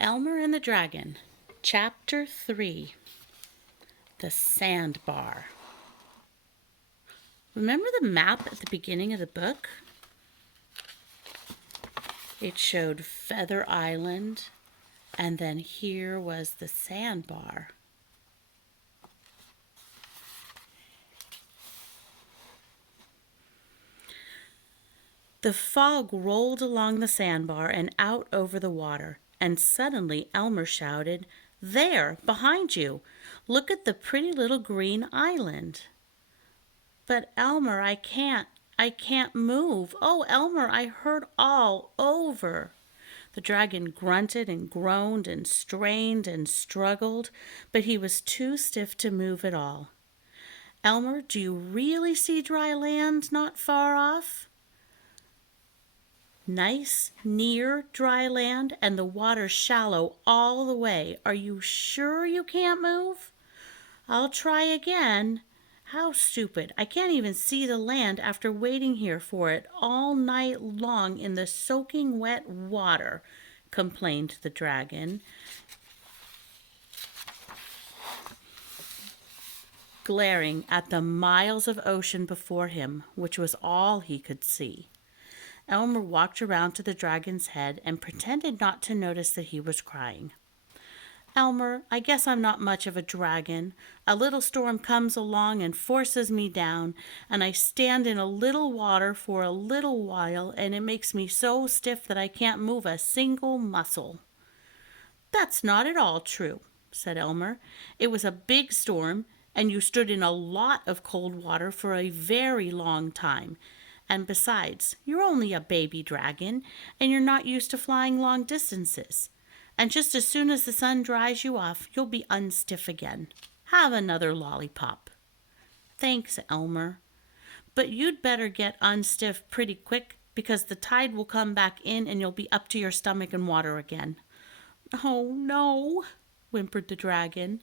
Elmer and the Dragon, Chapter 3, The Sandbar. Remember the map at the beginning of the book? It showed Feather Island, and then here was the sandbar. The fog rolled along the sandbar and out over the water, and suddenly Elmer shouted, "There, behind you! Look at the pretty little green island." "But Elmer, I can't move. Oh, Elmer, I hurt all over." The dragon grunted and groaned and strained and struggled, but he was too stiff to move at all. "Elmer, do you really see dry land not far off?" "Nice, near dry land, and the water shallow all the way. Are you sure you can't move?" "I'll try again." "How stupid. I can't even see the land after waiting here for it all night long in the soaking wet water," complained the dragon, glaring at the miles of ocean before him, which was all he could see. Elmer walked around to the dragon's head and pretended not to notice that he was crying. "Elmer, I guess I'm not much of a dragon. A little storm comes along and forces me down, and I stand in a little water for a little while, and it makes me so stiff that I can't move a single muscle." "That's not at all true," said Elmer. "It was a big storm, and you stood in a lot of cold water for a very long time. And besides, you're only a baby dragon, and you're not used to flying long distances. And just as soon as the sun dries you off, you'll be unstiff again. Have another lollipop." "Thanks, Elmer. But you'd better get unstiff pretty quick, because the tide will come back in and you'll be up to your stomach in water again." "Oh, no," whimpered the dragon.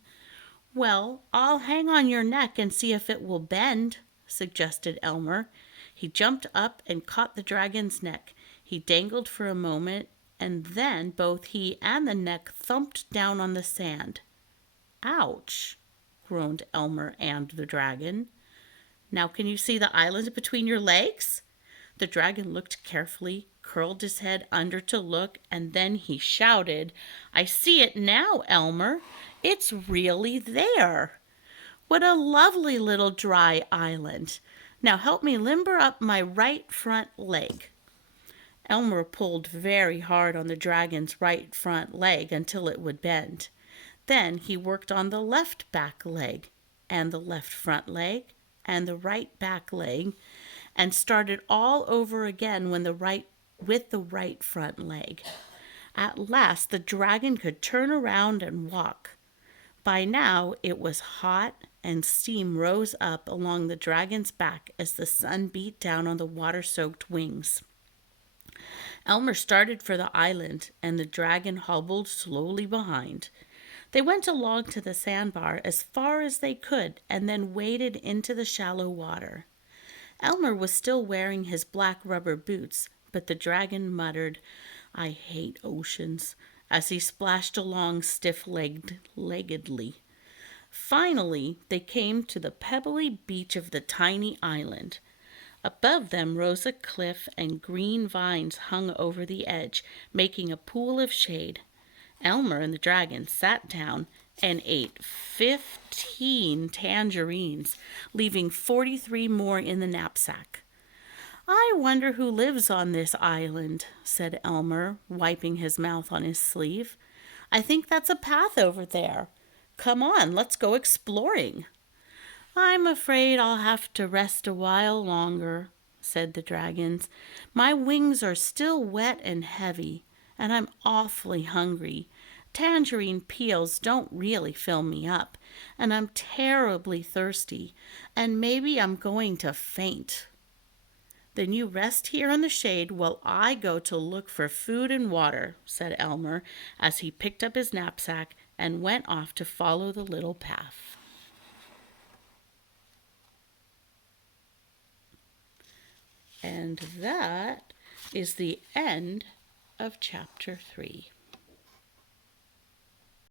"Well, I'll hang on your neck and see if it will bend," suggested Elmer. He jumped up and caught the dragon's neck. He dangled for a moment, and then both he and the neck thumped down on the sand. "Ouch," groaned Elmer and the dragon. "Now can you see the island between your legs?" The dragon looked carefully, curled his head under to look, and then he shouted, "I see it now, Elmer. It's really there. What a lovely little dry island. Now help me limber up my right front leg." Elmer pulled very hard on the dragon's right front leg until it would bend. Then he worked on the left back leg, and the left front leg, and the right back leg, and started all over again with the right front leg. At last the dragon could turn around and walk. By now it was hot, and steam rose up along the dragon's back as the sun beat down on the water-soaked wings. Elmer started for the island, and the dragon hobbled slowly behind. They went along to the sandbar as far as they could, and then waded into the shallow water. Elmer was still wearing his black rubber boots, but the dragon muttered, "I hate oceans," as he splashed along stiff-leggedly. Finally, they came to the pebbly beach of the tiny island. Above them rose a cliff, and green vines hung over the edge, making a pool of shade. Elmer and the dragon sat down and ate 15 tangerines, leaving 43 more in the knapsack. "I wonder who lives on this island," said Elmer, wiping his mouth on his sleeve. "I think that's a path over there. Come on, let's go exploring." "I'm afraid I'll have to rest a while longer," said the dragons. "My wings are still wet and heavy, and I'm awfully hungry. Tangerine peels don't really fill me up, and I'm terribly thirsty, and maybe I'm going to faint." "Then you rest here in the shade while I go to look for food and water," said Elmer, as he picked up his knapsack and went off to follow the little path. And that is the end of chapter 3.